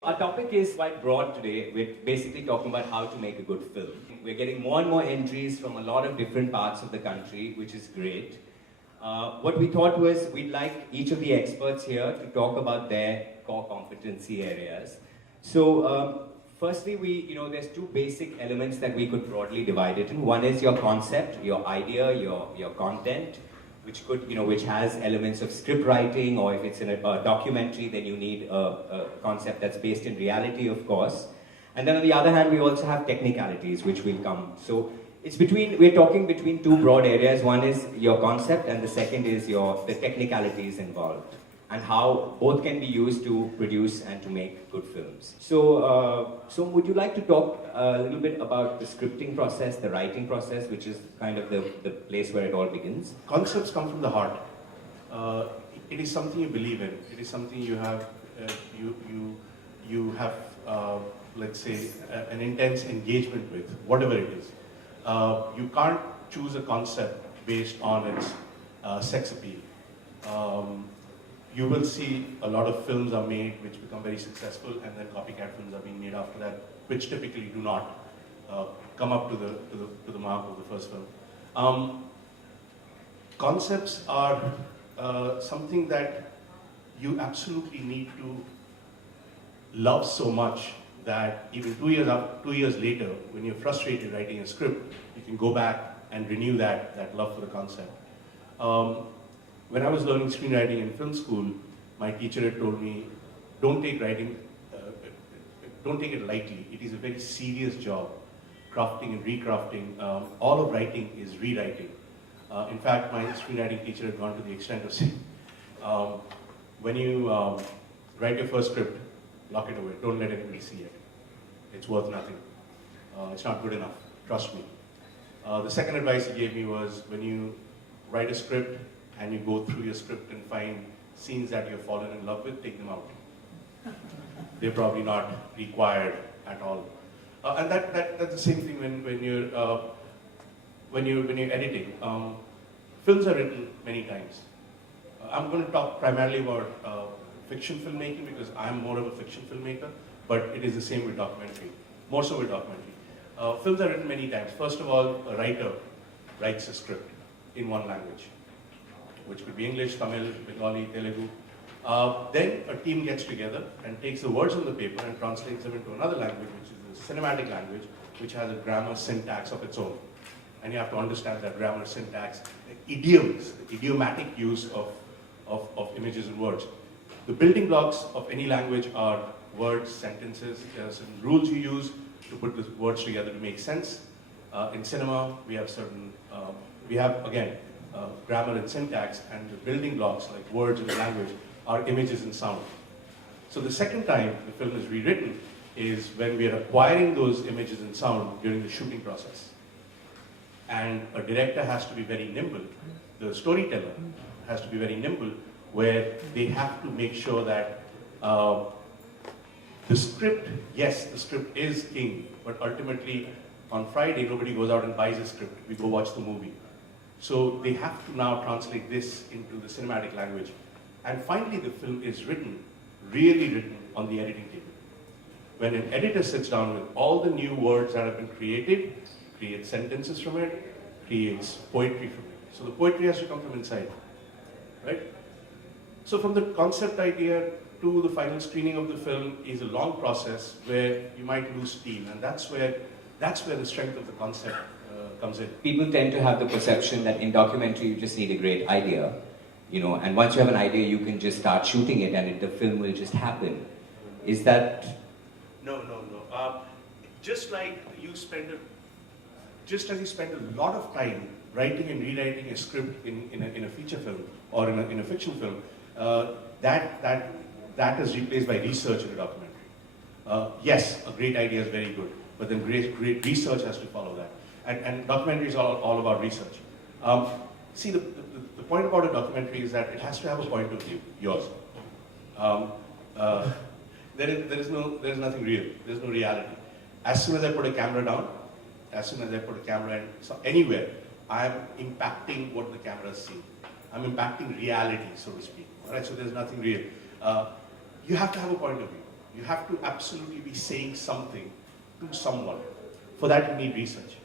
Our topic is quite broad today. We're basically talking about how to make a good film. We're getting more and more entries from a lot of different parts of the country, which is great. What we thought was we'd like each of the experts here to talk about their core competency areas. So, firstly, there's two basic elements that we could broadly divide it in. One is your concept, your idea, your content, which has elements of script writing, or if it's in a documentary, then you need a concept that's based in reality, of course. And then on the other hand, we also have technicalities, which will come. So we're talking between two broad areas. One is your concept, and the second is the technicalities involved, and how both can be used to produce and to make good films. So would you like to talk a little bit about the scripting process, the writing process, which is kind of the place where it all begins? Concepts come from the heart. It is something you believe in. It is something you have, you have, let's say, an intense engagement with, whatever it is. You can't choose a concept based on its sex appeal. You will see a lot of films are made which become very successful, and then copycat films are being made after that, which typically do not come up to the mark of the first film. Concepts are something that you absolutely need to love so much that even 2 years later, when you're frustrated writing a script, you can go back and renew that love for the concept. When I was learning screenwriting in film school, my teacher had told me, don't take writing, don't take it lightly. It is a very serious job, crafting and recrafting. All of writing is rewriting. In fact, my screenwriting teacher had gone to the extent of saying, when you write your first script, lock it away. Don't let anybody see it. It's worth nothing. It's not good enough. Trust me. The second advice he gave me was, when you write a script and you go through your script and find scenes that you've fallen in love with, take them out. They're probably not required at all. And that's the same thing when you're editing. Films are written many times. I'm going to talk primarily about fiction filmmaking because I'm more of a fiction filmmaker, but it is the same with documentary, more so with documentary. Films are written many times. First of all, a writer writes a script in one language, which could be English, Tamil, Bengali, Telugu. Then a team gets together and takes the words on the paper and translates them into another language, which is the cinematic language, which has a grammar, syntax of its own. And you have to understand that grammar, syntax, idioms, the idiomatic use of images and words. The building blocks of any language are words, sentences. There are certain rules you use to put the words together to make sense. In cinema, we have again, grammar and syntax, and the building blocks like words and language are images and sound. So the second time the film is rewritten is when we are acquiring those images and sound during the shooting process. And a director has to be very nimble, the storyteller has to be very nimble, where they have to make sure that the script, yes, the script is king, but ultimately on Friday nobody goes out and buys a script, we go watch the movie. So they have to now translate this into the cinematic language. And finally the film is written, really written on the editing table. When an editor sits down with all the new words that have been created, creates sentences from it, creates poetry from it. So the poetry has to come from inside, right? So from the concept idea to the final screening of the film is a long process where you might lose steam, and that's where the strength of the concept comes in. People tend to have the perception that in documentary you just need a great idea, and once you have an idea you can just start shooting it and the film will just happen. Is that? No. Just like just as you spend a lot of time writing and rewriting a script in a feature film or in a fiction film, that is replaced by research in a documentary. Yes, a great idea is very good, but then great research has to follow that. And documentary is all about research. See, the point about a documentary is that it has to have a point of view, yours. There is nothing real. There is no reality. As soon as I put a camera down, anywhere, I am impacting what the camera is seeing. I'm impacting reality, so to speak. All right, so there's nothing real. You have to have a point of view. You have to absolutely be saying something to someone. For that, you need research.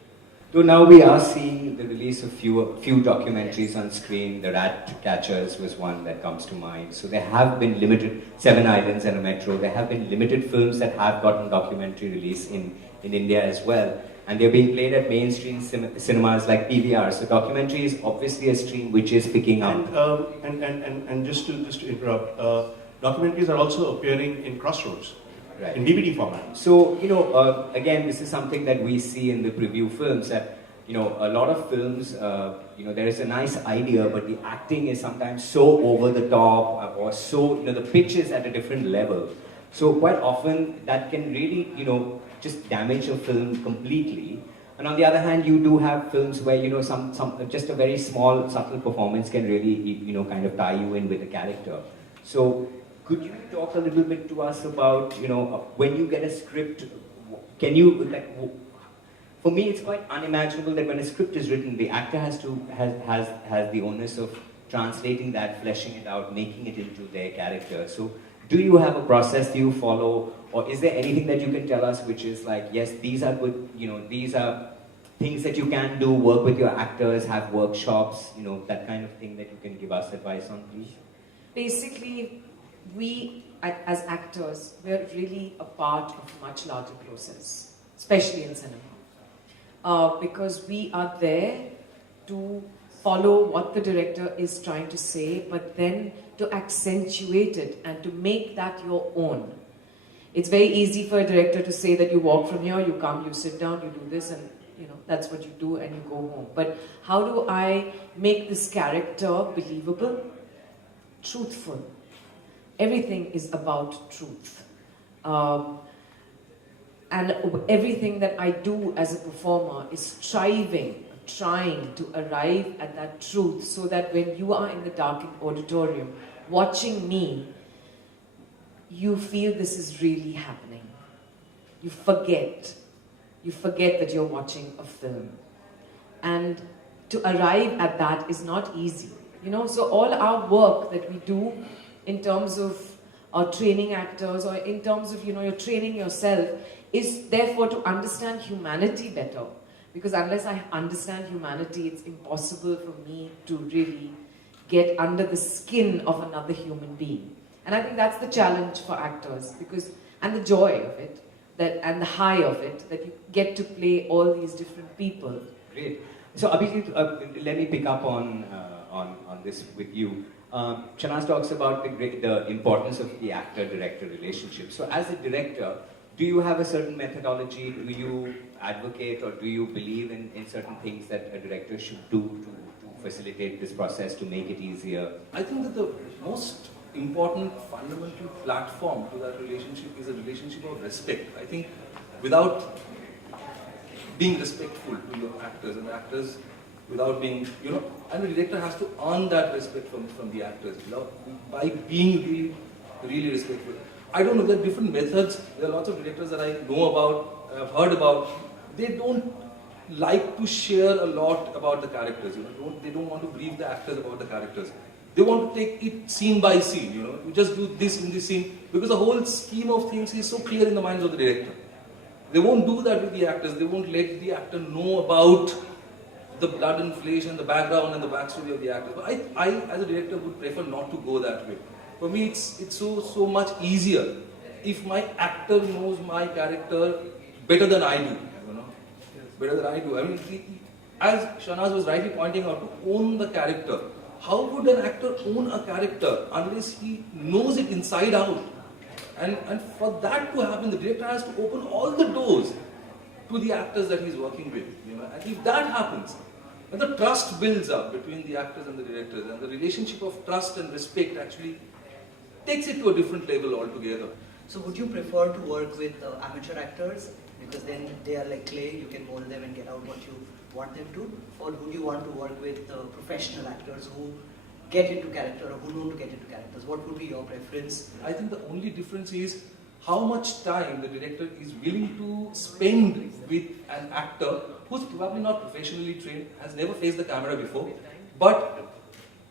So now we are seeing the release of few documentaries on screen. The Rat Catchers was one that comes to mind. So there have been limited, Seven Islands and a Metro, there have been limited films that have gotten documentary release in India as well. And they're being played at mainstream cinemas like PVR. So documentary is obviously a stream which is picking up. And just to interrupt, documentaries are also appearing in Crossroads. Right. In DVD format. So, again, this is something that we see in the preview films that, a lot of films, there is a nice idea, but the acting is sometimes so over the top or so, the pitch is at a different level. So quite often that can really, just damage a film completely. And on the other hand, you do have films where, some just a very small, subtle performance can really, kind of tie you in with a character. So, could you talk a little bit to us about, when you get a script, can you, for me it's quite unimaginable that when a script is written, the actor has the onus of translating that, fleshing it out, making it into their character. So do you have a process you follow, or is there anything that you can tell us which is like, yes, these are good, these are things that you can do, work with your actors, have workshops, that kind of thing that you can give us advice on, please? Basically, we, as actors, we're really a part of a much larger process, especially in cinema. Because we are there to follow what the director is trying to say, but then to accentuate it and to make that your own. It's very easy for a director to say that you walk from here, you come, you sit down, you do this, and that's what you do, and you go home. But how do I make this character believable, truthful? Everything is about truth. And everything that I do as a performer is trying to arrive at that truth, so that when you are in the darkened auditorium watching me, you feel this is really happening. You forget that you're watching a film. And to arrive at that is not easy. So all our work that we do in terms of training actors, or in terms of, you're training yourself, is therefore to understand humanity better. Because unless I understand humanity, it's impossible for me to really get under the skin of another human being. And I think that's the challenge for actors, and the joy of it, and the high of it, that you get to play all these different people. Great. So Abhijit, let me pick up on this with you. Shanaz talks about the importance of the actor-director relationship. So as a director, do you have a certain methodology? Do you advocate, or do you believe in certain things that a director should do to facilitate this process, to make it easier? I think that the most important fundamental platform to that relationship is a relationship of respect. I think without being respectful to your actors, and actors without being, and the director has to earn that respect from the actors, by being really respectful. I don't know, there are different methods. There are lots of directors that I know about, I've heard about. They don't like to share a lot about the characters. They don't want to brief the actors about the characters. They want to take it scene by scene. You just do this in this scene, because the whole scheme of things is so clear in the minds of the director. They won't do that with the actors. They won't let the actor know about the blood and flesh and the background and the backstory of the actor. But I as a director, would prefer not to go that way. For me, it's so much easier if my actor knows my character better than I do. Better than I do. I mean, as Shanaz was rightly pointing out, to own the character. How would an actor own a character unless he knows it inside out? And for that to happen, the director has to open all the doors to the actors that he's working with. And if that happens, then the trust builds up between the actors and the directors, and the relationship of trust and respect actually takes it to a different level altogether. So would you prefer to work with amateur actors, because then they are like clay, you can mold them and get out what you want them to? Or would you want to work with professional actors who get into character, or who know to get into characters? What would be your preference? I think the only difference is how much time the director is willing to spend with an actor who's probably not professionally trained, has never faced the camera before, but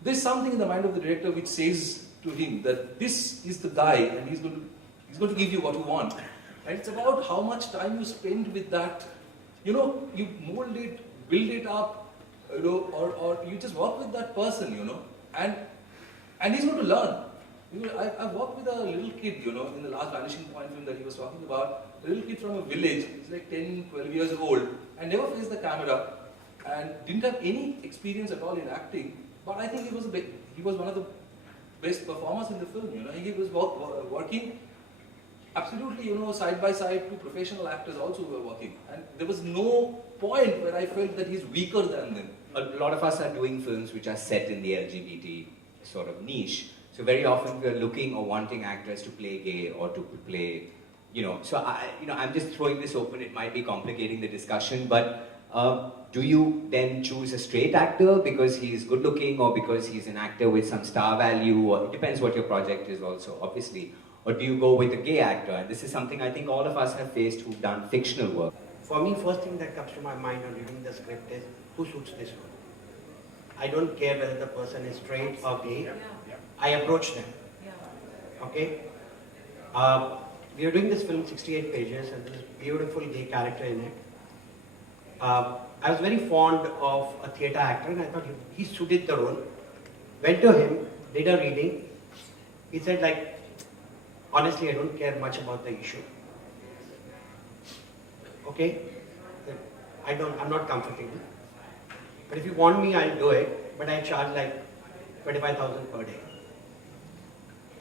there's something in the mind of the director which says to him that this is the guy, and he's going He's going to give you what you want. And it's about how much time you spend with that. You know, you mold it, build it up, you know, or you just work with that person, you know, and he's going to learn. I've worked with a little kid, you know, in the last Vanishing Point film that he was talking about, a little kid from a village, he's like 10, 12 years old, and never faced the camera, and didn't have any experience at all in acting, but I think he was one of the best performers in the film, you know, he was working absolutely, you know, side by side, two professional actors also were working, and there was no point where I felt that he's weaker than them. A lot of us are doing films which are set in the LGBT sort of niche. So very often we are looking or wanting actors to play gay or to play, you know. So I'm just throwing this open. It might be complicating the discussion, but do you then choose a straight actor because he's good looking or because he's an actor with some star value? Or it depends what your project is also, obviously. Or do you go with a gay actor? And this is something I think all of us have faced who've done fictional work. For me, first thing that comes to my mind on reading the script is who suits this role. I don't care whether the person is straight or gay. I approach them. Okay? We are doing this film 68 pages and there's a beautiful gay character in it. I was very fond of a theatre actor and I thought he suited the role. Went to him, did a reading. He said like, honestly, I don't care much about the issue. Okay? I'm not comfortable. But if you want me, I'll do it. But I charge like 25,000 per day.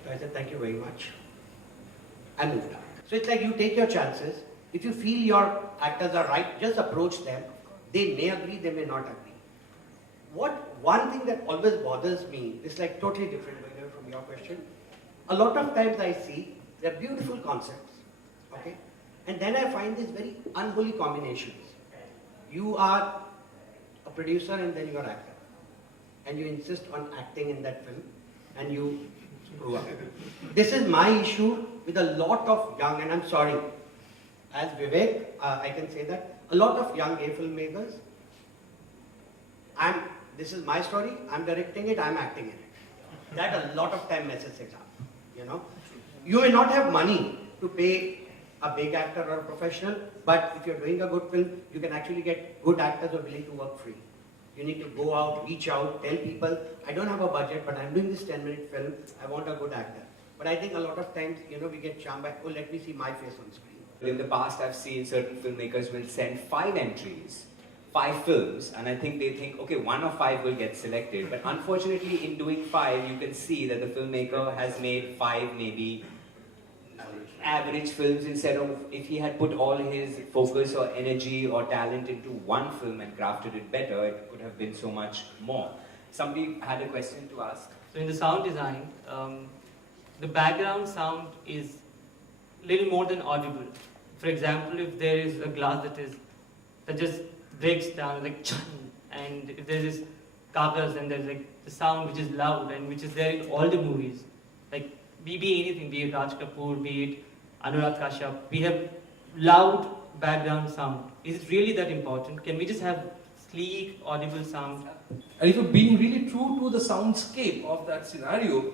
So I said, thank you very much. I moved out. So it's like you take your chances. If you feel your actors are right, just approach them. They may agree, they may not agree. One thing that always bothers me is like totally different from your question. A lot of times I see they're beautiful concepts, okay? And then I find these very unholy combinations. You are a producer and then you are actor. And you insist on acting in that film and you screw up. This is my issue with a lot of young, and I'm sorry, as Vivek, I can say that, a lot of young gay filmmakers, this is my story, I'm directing it, I'm acting in it. That a lot of time messes it up, you know. You may not have money to pay a big actor or a professional, but if you're doing a good film, you can actually get good actors who are willing to work free. You need to go out, reach out, tell people, I don't have a budget, but I'm doing this 10-minute film, I want a good actor. But I think a lot of times, you know, we get charmed by, oh, let me see my face on screen. In the past, I've seen certain filmmakers will send 5 entries, 5 films, and I think they think, okay, 1 of 5 will get selected. But unfortunately, in doing 5, you can see that the filmmaker has made 5 maybe average films instead of, if he had put all his focus or energy or talent into one film and crafted it better, it could have been so much more. Somebody had a question to ask. So in the sound design, the background sound is little more than audible. For example, if there is a glass that just breaks down like chun, and if there is kagas and there's like the sound which is loud and which is there in all the movies, like be anything, be it Raj Kapoor, be it Anurag Kashyap, we have loud background sound. Is it really that important? Can we just have sleek, audible sound? And if you're being really true to the soundscape of that scenario,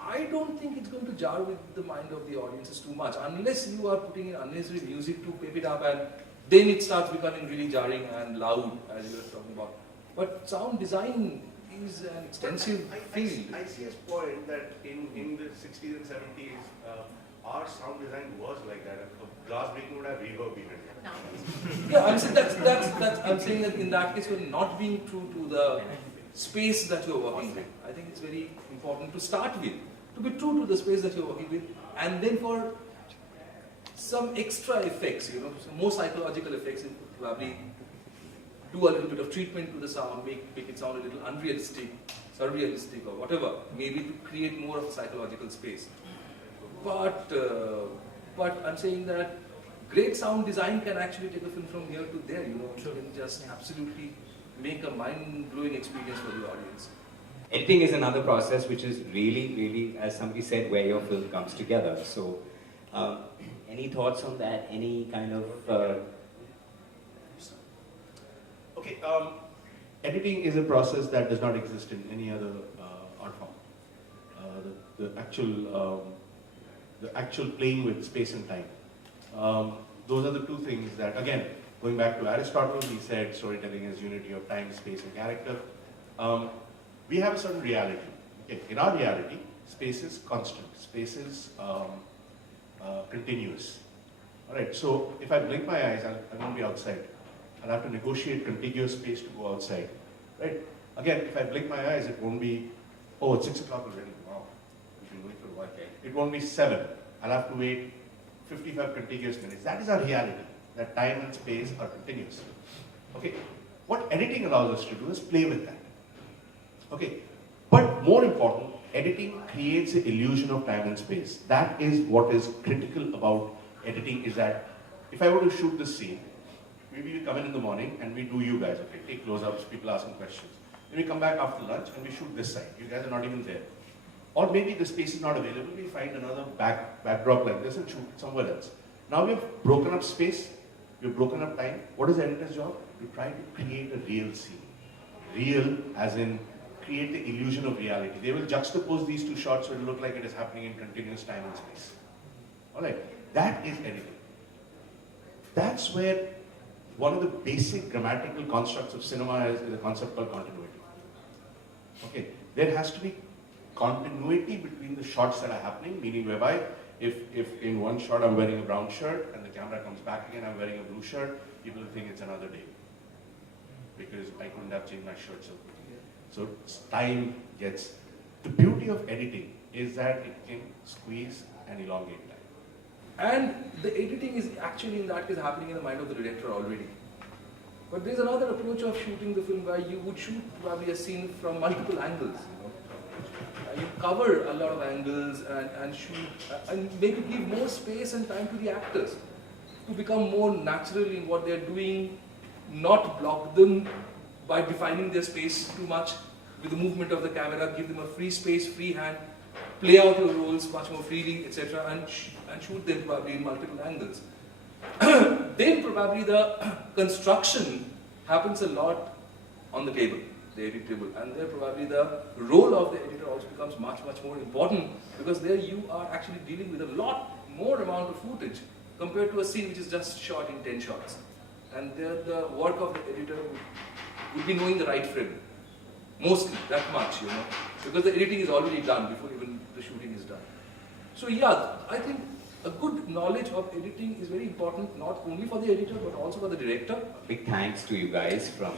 I don't think it's going to jar with the mind of the audiences too much, unless you are putting in unnecessary music to pep it up, and then it starts becoming really jarring and loud, as you were talking about. But sound design is an extensive field. I see his point that in the 60s and 70s, our sound design was like that. A glass breaking would have reverb in it. Yeah, I'm saying I'm saying that in that case, you're not being true to the space that you're working with. I think it's very important to start with, to be true to the space that you're working with, and then for some extra effects, you know, some more psychological effects, and probably do a little bit of treatment to the sound, make it sound a little unrealistic, surrealistic, or whatever, maybe to create more of a psychological space. But I'm saying that great sound design can actually take a film from here to there, you know, it can just absolutely make a mind-blowing experience for the audience. Editing is another process which is really, really, as somebody said, where your film comes together. So, any thoughts on that? Any kind of... Okay, editing is a process that does not exist in any other art form. The the actual playing with space and time. Those are the two things that, again, going back to Aristotle, he said storytelling is unity of time, space, and character. We have a certain reality. Okay. In our reality, space is constant, space is continuous. All right, so if I blink my eyes, I won't be outside. I'll have to negotiate contiguous space to go outside. Right? Again, if I blink my eyes, it won't be, oh, it's 6 o'clock already. Wow, we've been going for a while. It won't be 7. I'll have to wait 55 contiguous minutes. That is our reality, that time and space are continuous. Okay, what editing allows us to do is play with that. Okay, but more important, editing creates an illusion of time and space. That is what is critical about editing, is that if I were to shoot this scene, maybe we come in the morning and we do you guys, okay, take close-ups, people asking questions. Then we come back after lunch and we shoot this side. You guys are not even there. Or maybe the space is not available, we find another backdrop like this and shoot it somewhere else. Now we've broken up space, we've broken up time. What is the editor's job? To try to create a real scene. Real as in create the illusion of reality. They will juxtapose these two shots so it will look like it is happening in continuous time and space. Alright, that is editing. That's where one of the basic grammatical constructs of cinema is a concept called continuity. Okay, there has to be continuity between the shots that are happening, meaning whereby if in one shot I'm wearing a brown shirt and the camera comes back again, I'm wearing a blue shirt, people will think it's another day. Because I couldn't have changed my shirt so quickly. So time gets, the beauty of editing is that it can squeeze and elongate time. And the editing is actually in that case happening in the mind of the director already. But there's another approach of shooting the film where you would shoot probably a scene from multiple angles. You cover a lot of angles and shoot and maybe give more space and time to the actors to become more natural in what they're doing, not block them by defining their space too much with the movement of the camera, give them a free space, free hand, play out your roles much more freely, etc., and shoot them probably in multiple angles. Then probably the construction happens a lot on the table, the edit table, and there probably the role of the editor also becomes much more important, because there you are actually dealing with a lot more amount of footage compared to a scene which is just shot in 10 shots. And there the work of the editor would be knowing the right frame. Mostly, that much, because the editing is already done before even the shooting is done. So yeah, I think a good knowledge of editing is very important, not only for the editor, but also for the director. Big thanks to you guys from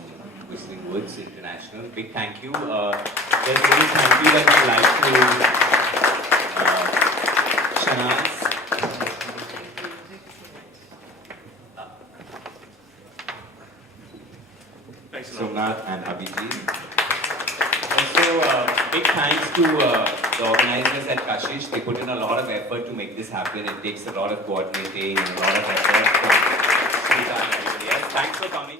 Whistling Woods International. Big thank you. There's any thank you that you'd like to Shanaz. Thanks a lot. Somnath and Abhijit. Also, big thanks to the organizers at Kashish. They put in a lot of effort to make this happen. It takes a lot of coordinating and a lot of effort from Srita and everybody else. Thanks for coming.